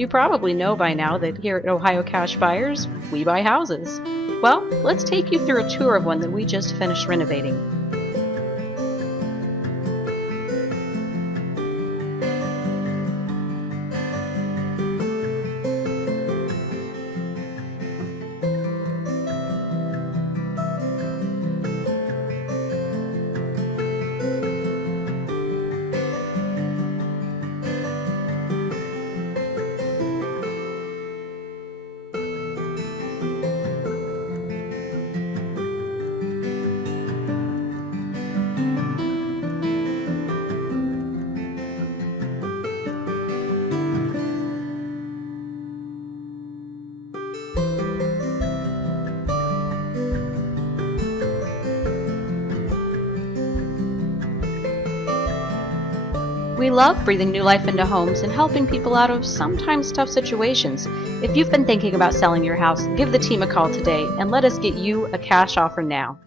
You probably know by now that here at Ohio Cash Buyers, we buy houses. Well, let's take you through a tour of one that we just finished renovating. We love breathing new life into homes and helping people out of sometimes tough situations. If you've been thinking about selling your house, give the team a call today and let us get you a cash offer now.